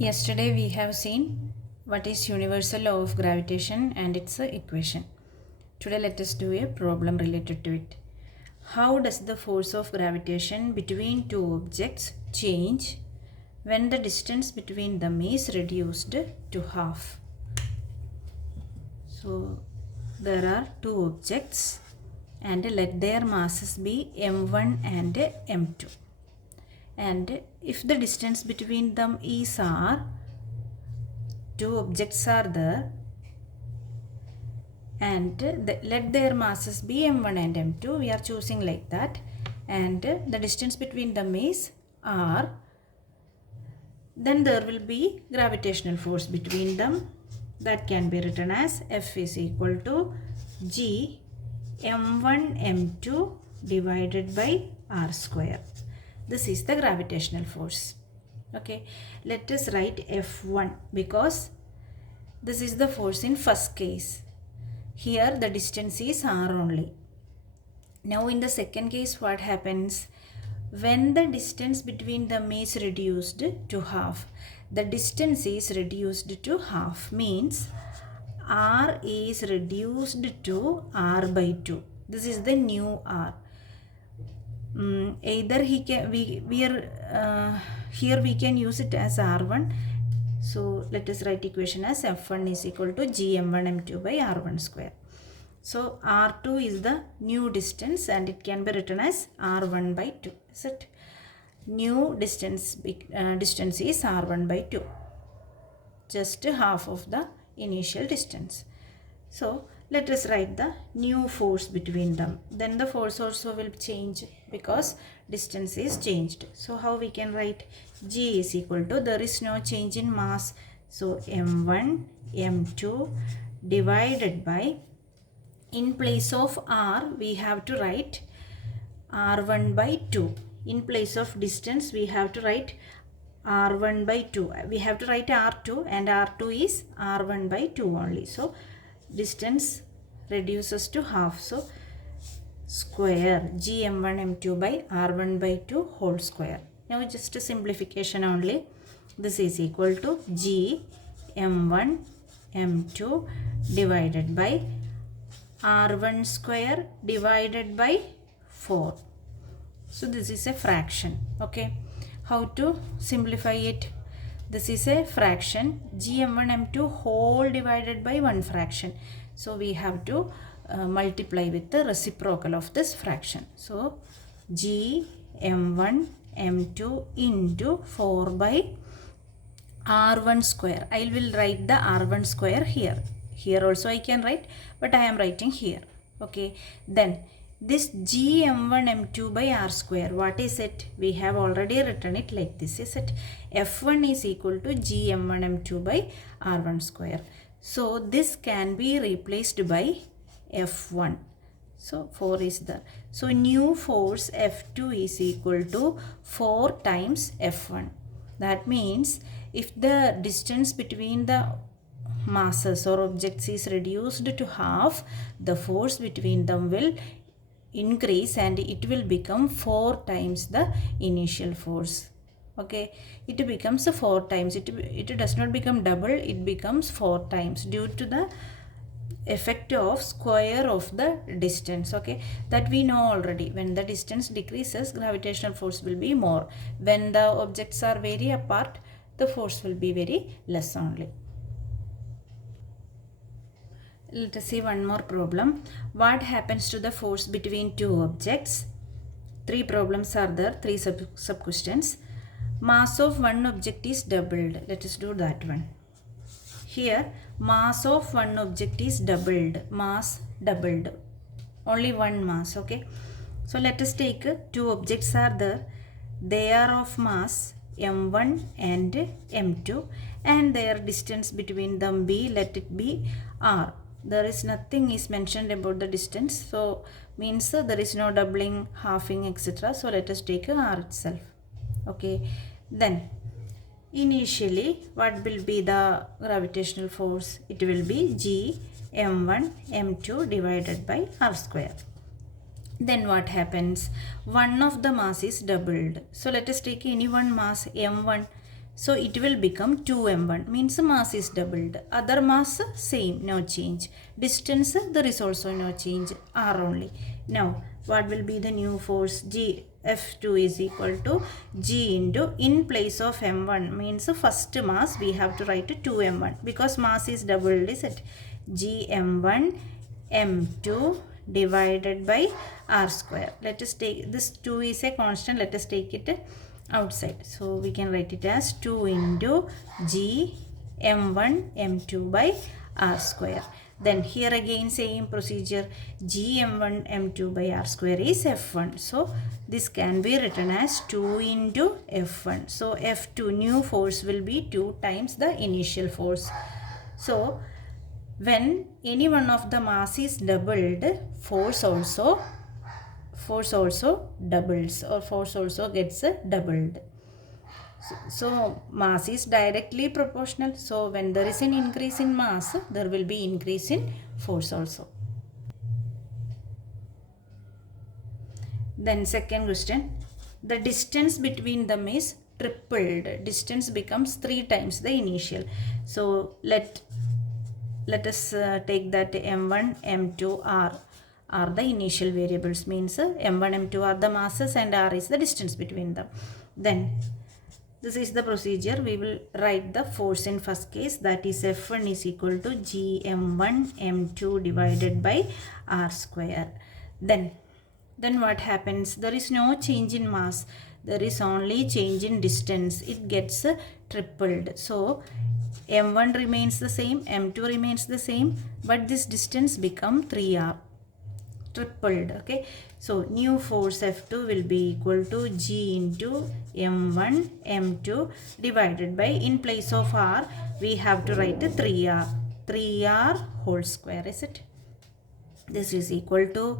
Yesterday we have seen what is universal law of gravitation and its equation. Today let us do a problem related to it. How does the force of gravitation between two objects change when the distance between them is reduced to half? So there are two objects and let their masses be m1 and m2. And if the distance between them is r, two objects are there and let their masses be m1 and m2. We are choosing like that, and the distance between them is r. Then there will be gravitational force between them that can be written as F is equal to G m1 m2 divided by r square. This is the gravitational force. Okay, let us write F1 because this is the force in first case. Here the distance is r only. Now in the second case, what happens? When the distance between them is reduced to half, the distance is reduced to half means r is reduced to r by 2. This is the new r. Either here we can use it as r1. So let us write equation as f1 is equal to gm1 m2 by r1 square. So r2 is the new distance and it can be written as r1 by 2. Is it? New distance is r1 by 2. Just half of the initial distance. So let us write the new force between them. Then the force also will change because distance is changed. So how we can write? G is equal to, there is no change in mass, so m1 m2 divided by, in place of r we have to write r1 by 2. In place of distance we have to write r1 by 2. We have to write r2 and r2 is r1 by 2 only. So distance reduces to half. So square gm1 m2 by r1 by 2 whole square. Now just a simplification only. This is equal to g m1 m2 divided by r1 square divided by 4. So this is a fraction. Okay, how to simplify it? This is a fraction, gm1 m2 whole divided by 1 fraction. So we have to multiply with the reciprocal of this fraction. So gm1 m2 into 4 by r1 square. I will write the r1 square here. Here also I can write, but I am writing here. Okay, then this gm1 m2 by r square, what is it? We have already written it like this, is it? F1 is equal to gm1 m2 by r1 square. So this can be replaced by F1. So 4 is there. So new force F2 is equal to 4 times F1. That means if the distance between the masses or objects is reduced to half, the force between them will increase and it will become 4 times the initial force. Okay, it becomes 4 times. It does not become double, it becomes 4 times due to the effect of square of the distance. Okay, that we know already. When the distance decreases, gravitational force will be more. When the objects are very apart, the force will be very less only. Let us see one more problem. What happens to the force between two objects? 3 problems are there, 3 sub questions. Mass of one object is doubled. Let us do that one. Here mass of one object is doubled. Mass doubled. Only one mass. Okay. So let us take 2 objects are there. They are of mass m1 and m2 and their distance between them be, let it be r. There is nothing is mentioned about the distance, so means there is no doubling, halving, etc. So let us take r itself. Okay, then initially what will be the gravitational force? It will be g m1 m2 divided by r square. Then what happens? One of the mass is doubled. So let us take any one mass m1. So it will become 2m1, means mass is doubled. Other mass same, no change. Distance, there is also no change, r only. Now what will be the new force? G F2 is equal to G into, in place of m1 means first mass we have to write 2m1 because mass is doubled, is it? Gm1 m2 divided by r square. Let us take this 2 is a constant, let us take it outside. So we can write it as 2 into G m1 m2 by r square. Then here again same procedure, G m1 m2 by r square is f1. So this can be written as 2 into f1. So f2 new force will be 2 times the initial force. So when any one of the mass is doubled, force also doubles, or force also gets doubled. So mass is directly proportional. So when there is an increase in mass, there will be increase in force also. Then second question, the distance between them is tripled. Distance becomes 3 times the initial. So let us take that m1 m2 r are the initial variables, means m1 m2 are the masses and r is the distance between them. Then this is the procedure. We will write the force in first case, that is F1 is equal to Gm1 m2 divided by r square. Then what happens? There is no change in mass, there is only change in distance. It gets tripled. So m1 remains the same, m2 remains the same, but this distance become 3r, tripled. Okay, so new force F2 will be equal to G into m1 m2 divided by, in place of r we have to write 3r whole square, is it? This is equal to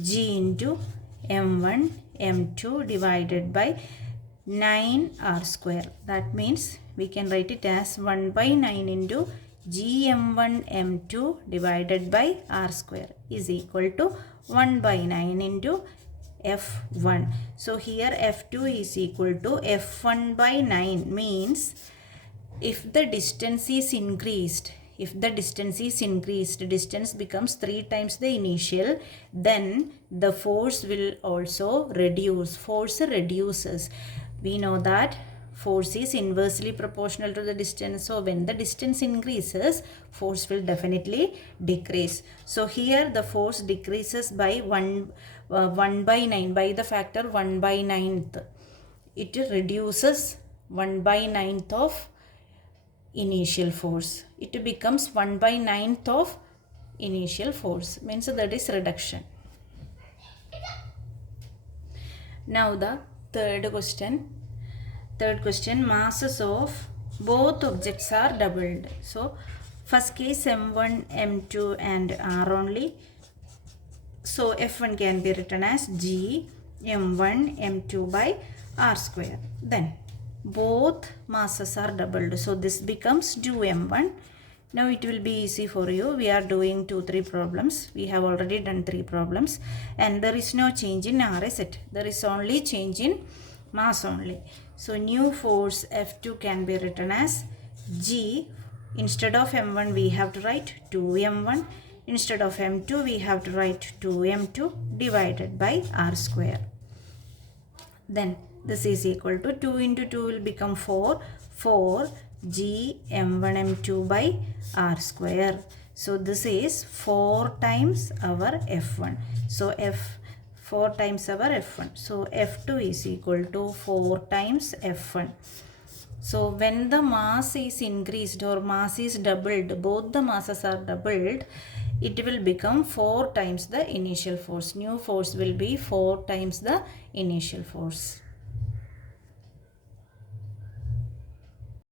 G into m1 m2 divided by 9r square. That means we can write it as 1 by 9 into Gm1 m2 divided by r square is equal to 1 by 9 into f1. So here f2 is equal to f1 by 9, means if the distance is increased, distance becomes 3 times the initial, then the force will also reduce. Force reduces. We know that force is inversely proportional to the distance. So when the distance increases, force will definitely decrease. So here the force decreases by 1 by 9, by the factor 1 by 9th. It reduces 1 by 9th of initial force. It becomes 1 by 9th of initial force, means that is reduction. Now the third question, masses of both objects are doubled. So first case m1 m2 and r only. So f1 can be written as G m1 m2 by r square. Then both masses are doubled, so this becomes 2m1. Now it will be easy for you. We are doing 2-3 problems. We have already done 3 problems and there is no change in r, is it? There is only change in mass only. So new force F2 can be written as G. Instead of m1 we have to write 2m1. Instead of m2 we have to write 2m2 divided by r square. Then this is equal to 2 into 2 will become 4 G m1 m2 by r square. So this is 4 times our f1. So 4 times our f1. So f2 is equal to 4 times f1. So when the mass is increased or mass is doubled, both the masses are doubled, it will become 4 times the initial force. New force will be 4 times the initial force.